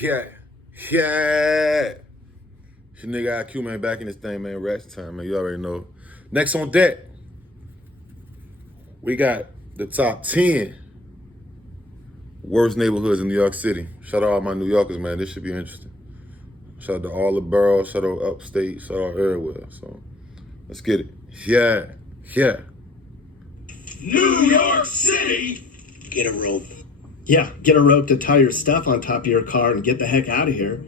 Yeah, yeah. Your nigga IQ, man, back in this thing, man. Rats time, man. You already know. Next on deck, we got the top 10 worst neighborhoods in New York City. Shout out all my New Yorkers, man. This should be interesting. Shout out to all the boroughs. Shout out upstate. Shout out everywhere. So let's get it. Yeah, yeah. New York City! Get a rope. Yeah, get a rope to tie your stuff on top of your car and get the heck out of here.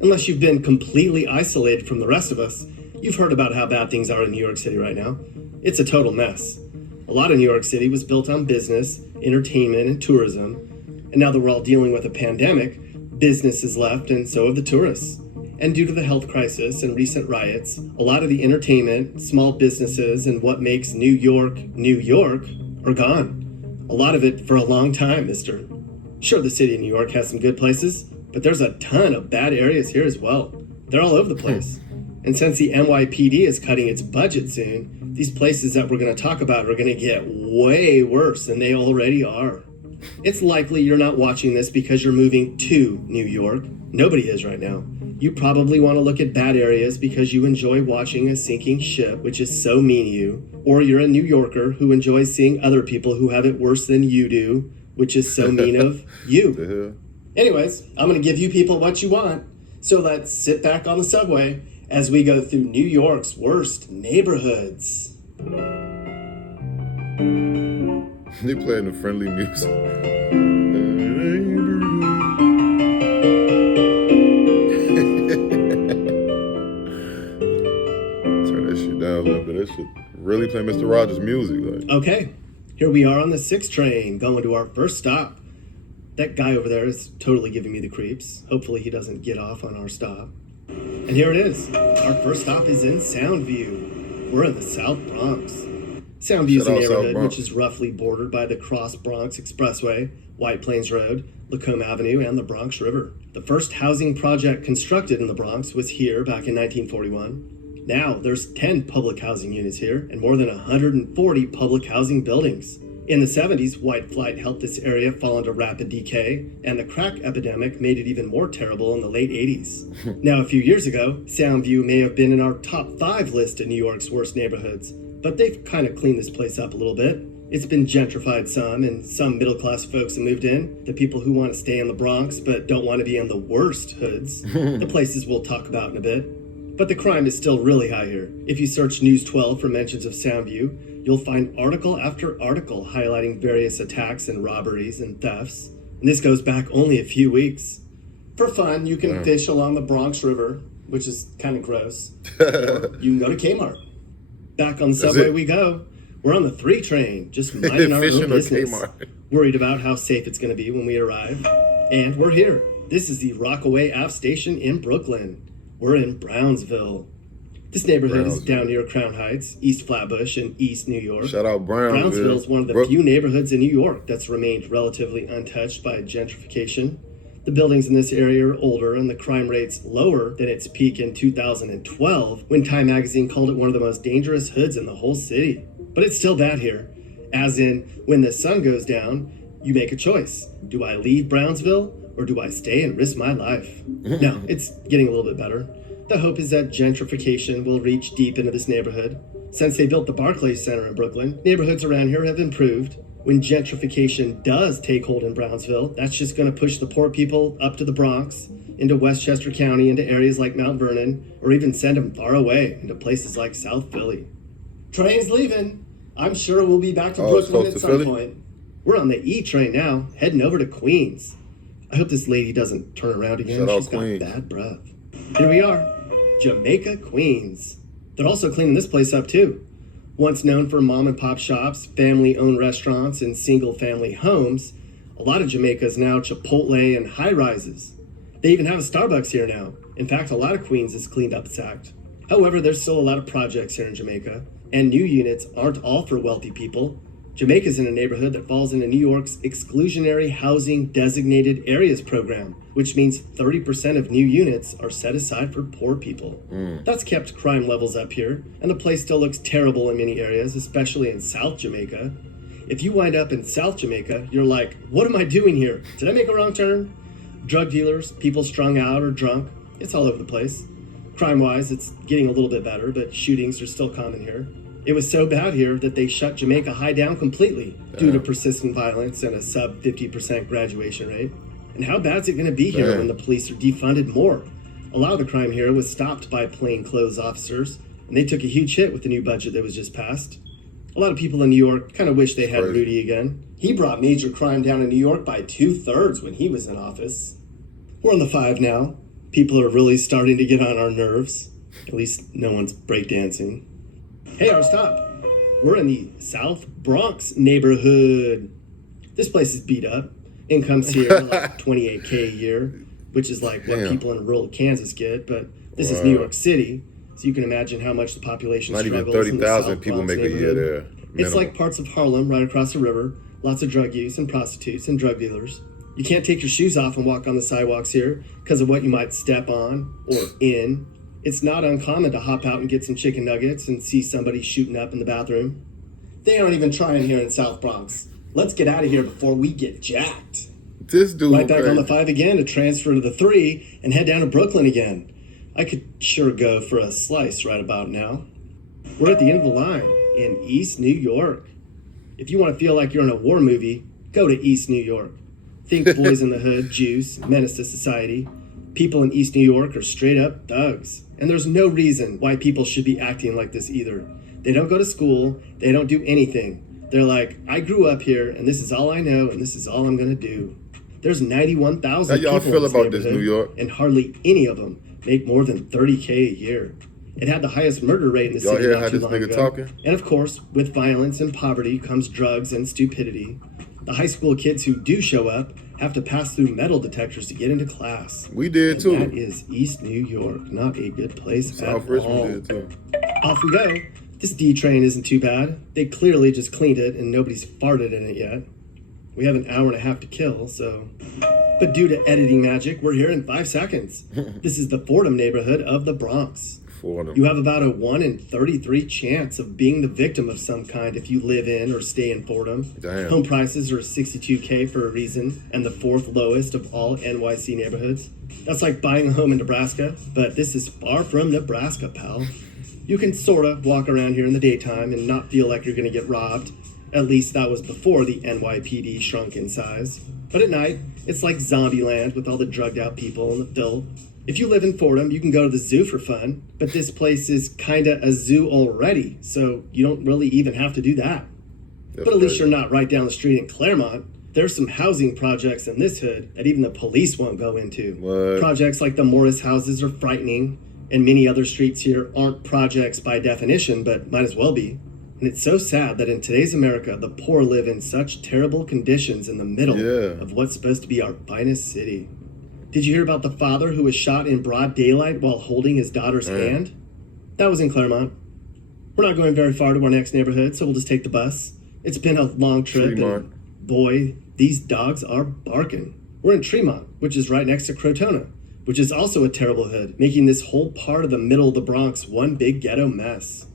Unless you've been completely isolated from the rest of us, you've heard about how bad things are in New York City right now. It's a total mess. A lot of New York City was built on business, entertainment, and tourism. And now that we're all dealing with a pandemic, business is left and so have the tourists. And due to the health crisis and recent riots, a lot of the entertainment, small businesses, and what makes New York are gone. A lot of it for a long time, mister. Sure, the city of New York has some good places, but there's a ton of bad areas here as well. They're all over the place. And since the NYPD is cutting its budget soon, these places that we're going to talk about are going to get way worse than they already are. It's likely you're not watching this because you're moving to New York. Nobody is right now. You probably want to look at bad areas because you enjoy watching a sinking ship, which is so mean to you. Or you're a New Yorker who enjoys seeing other people who have it worse than you do, which is so mean of you. Anyways, I'm going to give you people what you want. So let's sit back on the subway as we go through New York's worst neighborhoods. They playing the friendly music. Turn that shit down a little bit. That shit really play Mr. Rogers' music. Like. Okay, here we are on the 6 train going to our first stop. That guy over there is totally giving me the creeps. Hopefully he doesn't get off on our stop. And here it is. Our first stop is in Soundview. We're in the South Bronx. Soundview is a neighborhood which is roughly bordered by the Cross Bronx Expressway, White Plains Road, Lacombe Avenue, and the Bronx River. The first housing project constructed in the Bronx was here back in 1941. Now there's 10 public housing units here and more than 140 public housing buildings. In the 70s, white flight helped this area fall into rapid decay, and the crack epidemic made it even more terrible in the late 80s. Now, a few years ago, Soundview may have been in our top 5 list of New York's worst neighborhoods, but they've kind of cleaned this place up a little bit. It's been gentrified some, and some middle-class folks have moved in. The people who want to stay in the Bronx but don't want to be in the worst hoods. The places we'll talk about in a bit. But the crime is still really high here. If you search News 12 for mentions of Soundview, you'll find article after article highlighting various attacks and robberies and thefts. And this goes back only a few weeks. For fun, you can fish along the Bronx River, which is kind of gross. Or you can go to Kmart. Back on the subway we go. We're on the 3 train, just minding our own business. Worried about how safe it's going to be when we arrive. And we're here. This is the Rockaway Ave station in Brooklyn. We're in Brownsville. This neighborhood is down near Crown Heights, East Flatbush, and East New York. Shout out Brownsville. Brownsville is one of the few neighborhoods in New York that's remained relatively untouched by gentrification. The buildings in this area are older and the crime rate's lower than its peak in 2012, when Time magazine called it one of the most dangerous hoods in the whole city. But it's still bad here. As in, when the sun goes down, you make a choice. Do I leave Brownsville or do I stay and risk my life? No, it's getting a little bit better. The hope is that gentrification will reach deep into this neighborhood. Since they built the Barclays Center in Brooklyn, neighborhoods around here have improved. When gentrification does take hold in Brownsville, that's just going to push the poor people up to the Bronx, into Westchester County, into areas like Mount Vernon, or even send them far away into places like South Philly. Train's leaving. I'm sure we'll be back to Brooklyn at some point. We're on the E train now, heading over to Queens. I hope this lady doesn't turn around again. She's got bad breath. Here we are, Jamaica, Queens. They're also cleaning this place up too. Once known for mom and pop shops, family-owned restaurants, and single-family homes, a lot of Jamaica is now Chipotle and high-rises. They even have a Starbucks here now. In fact, a lot of Queens is cleaned up sacked. However, there's still a lot of projects here in Jamaica, and new units aren't all for wealthy people. Jamaica's in a neighborhood that falls into New York's Exclusionary Housing Designated Areas program, which means 30% of new units are set aside for poor people. That's kept crime levels up here, and the place still looks terrible in many areas, especially in South Jamaica. If you wind up in South Jamaica, you're like, what am I doing here? Did I make a wrong turn? Drug dealers, people strung out or drunk, it's all over the place. Crime-wise, it's getting a little bit better, but shootings are still common here. It was so bad here that they shut Jamaica High down completely due to persistent violence and a sub 50% graduation rate. And how bad's it going to be here when the police are defunded more? A lot of the crime here was stopped by plainclothes officers, and they took a huge hit with the new budget that was just passed. A lot of people in New York kind of wish they had Rudy again. He brought major crime down in New York by 2/3 when he was in office. We're on the 5 now. People are really starting to get on our nerves. At least no one's breakdancing. Hey, our stop. We're in the South Bronx neighborhood. This place is beat up. Income's here like $28K a year, which is like what people in rural Kansas get, but this is New York City, so you can imagine how much the population struggles. Not even 30,000 people make a year there. Minimum. It's like parts of Harlem right across the river, lots of drug use and prostitutes and drug dealers. You can't take your shoes off and walk on the sidewalks here because of what you might step on or in. It's not uncommon to hop out and get some chicken nuggets and see somebody shooting up in the bathroom. They aren't even trying here in South Bronx. Let's get out of here before we get jacked. This dude right back on the 5 again to transfer to the 3 and head down to Brooklyn again. I could sure go for a slice right about now. We're at the end of the line in East New York. If you want to feel like you're in a war movie, go to East New York. Think Boys in the Hood, Juice, Menace to Society. People in East New York are straight up thugs. And there's no reason why people should be acting like this either. They don't go to school. They don't do anything. They're like, I grew up here, and this is all I know, and this is all I'm going to do. There's 91,000 people feel about this, New York? And hardly any of them make more than $30K a year. It had the highest murder rate in the city not too long ago. Talking? And of course, with violence and poverty comes drugs and stupidity. The high school kids who do show up have to pass through metal detectors to get into class. We did too. That is East New York, not a good place South at Richmond all. did too. Off we go. This D train isn't too bad. They clearly just cleaned it and nobody's farted in it yet. We have an hour and a half to kill, so... But due to editing magic, we're here in 5 seconds. This is the Fordham neighborhood of the Bronx. Fordham. You have about a 1 in 33 chance of being the victim of some kind if you live in or stay in Fordham. Damn. Home prices are $62K for a reason, and the 4th lowest of all NYC neighborhoods. That's like buying a home in Nebraska, but this is far from Nebraska, pal. You can sorta walk around here in the daytime and not feel like you're gonna get robbed. At least that was before the NYPD shrunk in size. But at night, it's like zombie land with all the drugged out people and the filth. If you live in Fordham, you can go to the zoo for fun, but this place is kinda a zoo already, so you don't really even have to do that. But at least you're not right down the street in Claremont. There's some housing projects in this hood that even the police won't go into. What? Projects like the Morris houses are frightening, and many other streets here aren't projects by definition, but might as well be. And it's so sad that in today's America, the poor live in such terrible conditions in the middle of what's supposed to be our finest city. Did you hear about the father who was shot in broad daylight while holding his daughter's hand? That was in Claremont. We're not going very far to our next neighborhood, so we'll just take the bus. It's been a long trip, and boy, these dogs are barking. We're in Tremont, which is right next to Crotona, which is also a terrible hood, making this whole part of the middle of the Bronx one big ghetto mess.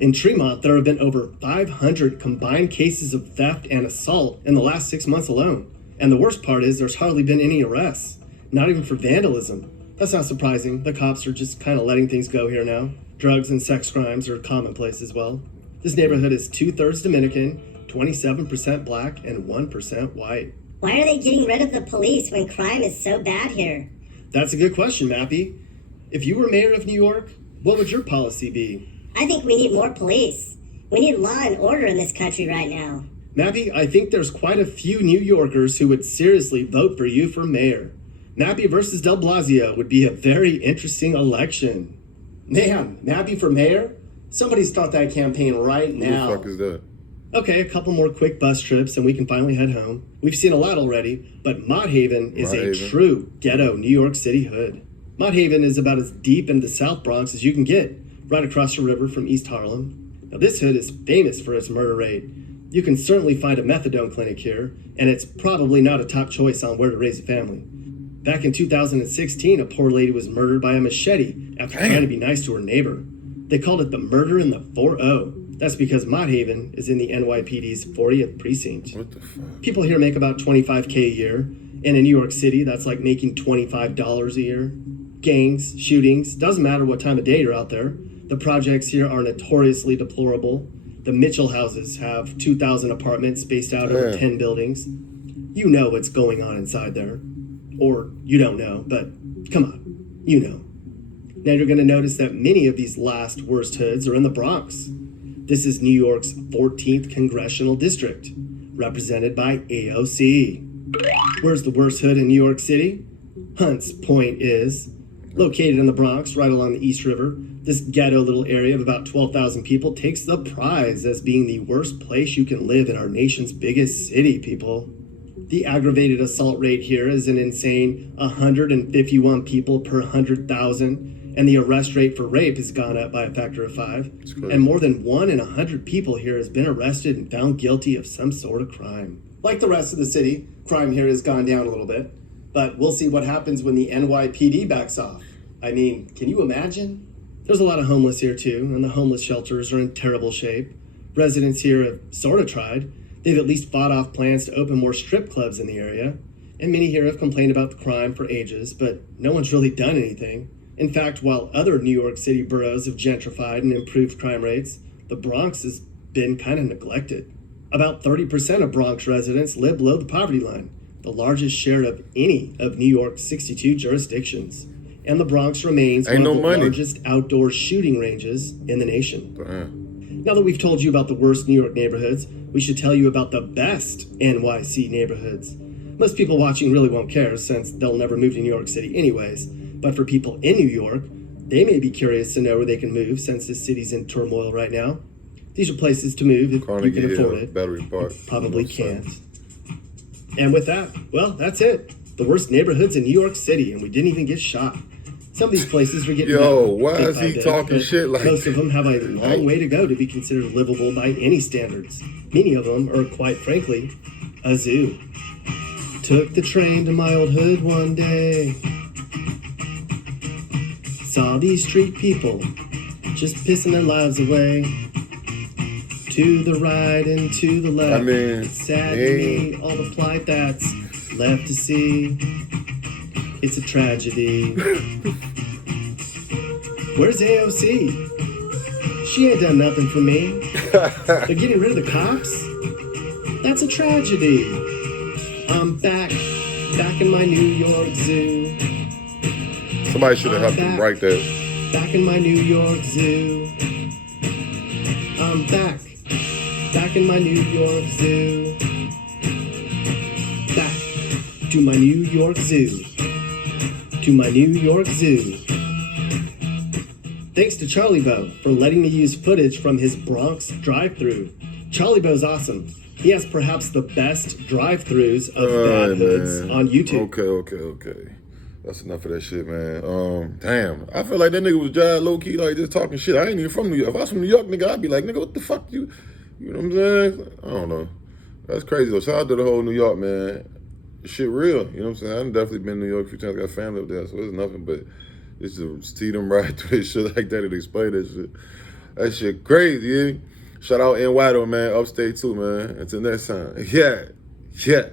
In Tremont, there have been over 500 combined cases of theft and assault in the last 6 months alone. And the worst part is there's hardly been any arrests, not even for vandalism. That's not surprising. The cops are just kind of letting things go here now. Drugs and sex crimes are commonplace as well. This neighborhood is 2/3 Dominican, 27% black, and 1% white. Why are they getting rid of the police when crime is so bad here? That's a good question, Mappy. If you were mayor of New York, what would your policy be? I think we need more police. We need law and order in this country right now. Mappy, I think there's quite a few New Yorkers who would seriously vote for you for mayor. Mappy versus de Blasio would be a very interesting election. Man, Mappy for mayor? Somebody start that campaign right now. Who the fuck is that? Okay, a couple more quick bus trips and we can finally head home. We've seen a lot already, but Mott Haven is a true ghetto New York City hood. Mott Haven is about as deep in the South Bronx as you can get, right across the river from East Harlem. Now this hood is famous for its murder rate. You can certainly find a methadone clinic here, and it's probably not a top choice on where to raise a family. Back in 2016, a poor lady was murdered by a machete after trying to be nice to her neighbor. They called it the murder in the 4-0. That's because Mott Haven is in the NYPD's 40th precinct. What the fuck? People here make about $25K a year, And in New York City, that's like making $25 a year. Gangs, shootings, doesn't matter what time of day you're out there. The projects here are notoriously deplorable. The Mitchell houses have 2,000 apartments spaced out over 10 buildings. You know what's going on inside there. Or you don't know, but come on, you know. Now you're going to notice that many of these last worst hoods are in the Bronx. This is New York's 14th Congressional District, represented by AOC. Where's the worst hood in New York City? Hunts Point is. Located in the Bronx, right along the East River, this ghetto little area of about 12,000 people takes the prize as being the worst place you can live in our nation's biggest city, people. The aggravated assault rate here is an insane 151 people per 100,000, and the arrest rate for rape has gone up by a factor of 5. And more than 1 in 100 people here has been arrested and found guilty of some sort of crime. Like the rest of the city, crime here has gone down a little bit. But we'll see what happens when the NYPD backs off. I mean, can you imagine? There's a lot of homeless here too, and the homeless shelters are in terrible shape. Residents here have sort of tried. They've at least fought off plans to open more strip clubs in the area. And many here have complained about the crime for ages, but no one's really done anything. In fact, while other New York City boroughs have gentrified and improved crime rates, the Bronx has been kind of neglected. About 30% of Bronx residents live below the poverty line, the largest share of any of New York's 62 jurisdictions. And the Bronx remains one of the largest outdoor shooting ranges in the nation. Now that we've told you about the worst New York neighborhoods, we should tell you about the best NYC neighborhoods. Most people watching really won't care since they'll never move to New York City anyways. But for people in New York, they may be curious to know where they can move since this city's in turmoil right now. These are places to move if you can afford it. Battery Park. Probably can't. And with that, well, that's it. The worst neighborhoods in New York City, and we didn't even get shot. Some of these places were getting why is he talking shit like most of them have a long way to go to be considered livable by any standards. Many of them are, quite frankly, a zoo. Took the train to my old hood one day. Saw these street people just pissing their lives away. To the right and to the left. It's sad to me, all the plight that's left to see. It's a tragedy. Where's AOC? She ain't done nothing for me. They're getting rid of the cops? That's a tragedy. I'm back in my New York zoo. Somebody should have helped him write that. Back in my New York zoo. I'm back in my New York zoo. Back to my New York zoo. To my New York zoo. Thanks to Charlie Bo for letting me use footage from his Bronx drive-thru. Charlie Bo's awesome. He has perhaps the best drive-thrus of bad hoods on YouTube. Okay. That's enough of that shit, man. Damn. I feel like that nigga was just low-key, like, just talking shit. I ain't even from New York. If I was from New York, nigga, I'd be like, nigga, what the fuck you know what I'm saying? I don't know. That's crazy, though. Shout out to the whole New York, man. Shit real, you know what I'm saying? I've definitely been to New York a few times. I got family up there, so it's nothing but it's just see them ride through this shit like that and explain that shit. That shit crazy, yeah? Shout out NY though, man. Upstate too, man. Until next time. Yeah.